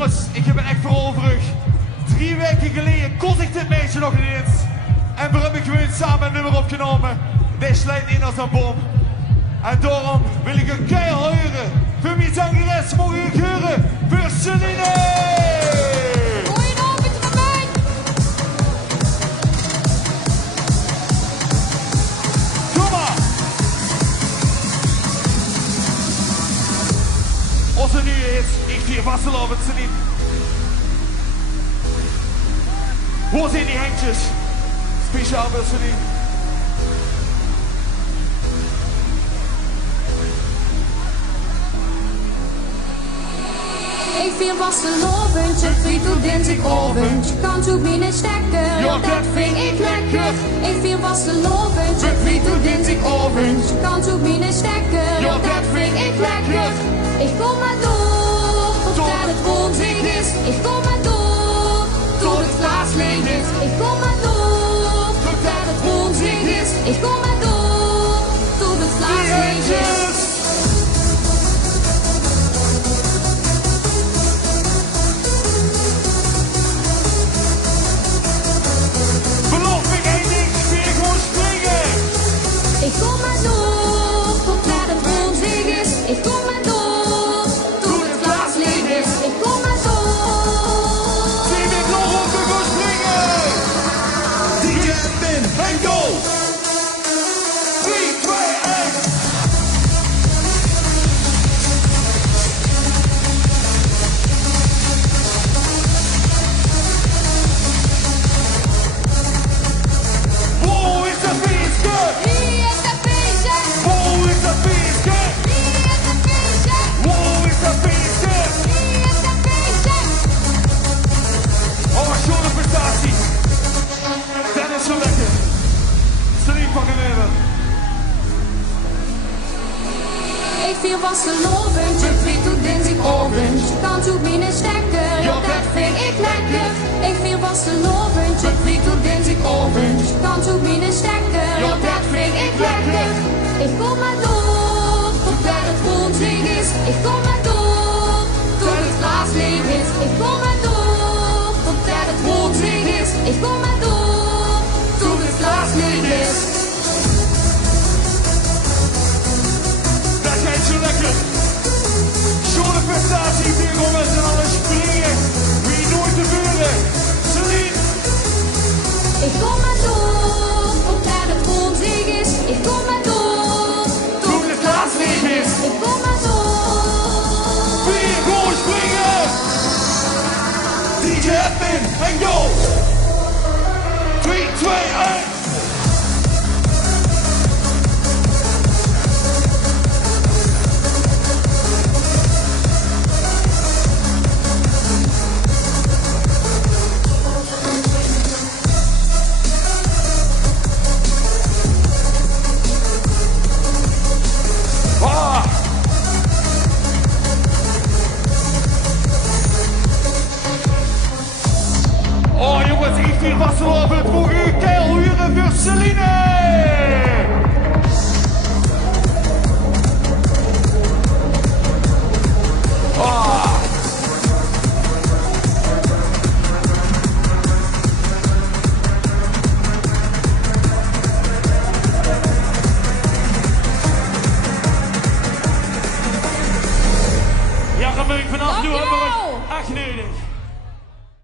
Jongens, ik heb het echt veroverig. 3 weken geleden kon ik dit meisje nog niet eens. En we hebben gewoon samen een nummer opgenomen. Dit sluit in als een bom. En daarom wil ik een keihard horen. Voor mijn zangeres mogen ik horen. Voor Celine! Hoor je nou met van mij? Kom maar! Onze nieuwe hit, ik vier vastelovend Celine. Waar zijn die hengtjes? Speciaal voor Celine. Ik vind vastelovend, je friet hoe dinsdagavond. Je kan toe binnen stekken, ja dat vind ik lekker. Ik vind vastelovend, je friet hoe dinsdagavond. Je kan toe binnen stekken, ja dat vind ik lekker. Ik kom maar door, totdat het woensdag is. Ik kom maar door, tot het glas leeg is. Ik kom maar door, totdat het woensdag is. Ik kom maar door, tot het glas leeg is. Ik kom maar door, totdat het woensdag is. Ik kom maar door, tot het glas leeg is. Ik kom maar door. Zie ik nog op de gaan springen! DJ Pin en go! 3, 2, 1! Wow, is dat beat good? Wie is dat feestje? Wow, is dat beat good? Wie is dat feestje? Wow, is dat beat good? Wie is dat feestje? Oh, zo'n prestatie. Dat is zo lekker. Celine, pak hem even. Ik vind vastelovend, je friet hoe dinsdagavond. Je kan toe binnen stekken, ja dat vind ik lekker. Ik vind vastelovend, je friet hoe dinsdagavond. Je kan toe binnen stekken, ja dat vind ik lekker. Ik kom maar door, totdat het woensdag is. Ik kom maar door, tot het glas leeg is. Ik kom maar door, totdat het woensdag is. Ik kom maar door, tot het glas leeg is. Dat gaat zo lekker. Zo'n prestatie, hier gewoon met z'n allen springen. Wie nooit te buren. Celine. Ik kom maar door, totdat het woensdag is. Ik kom maar door, tot het glas leeg is. Ik kom maar door. Wie gewoon springen. DJ Pin en go. 3, 2, 1. Ah! Oh jongens, ik vier vastelovend voor u keilhuren voor Celine! Ah! Ja, gemeen vanaf nu hebben we het echt nodig.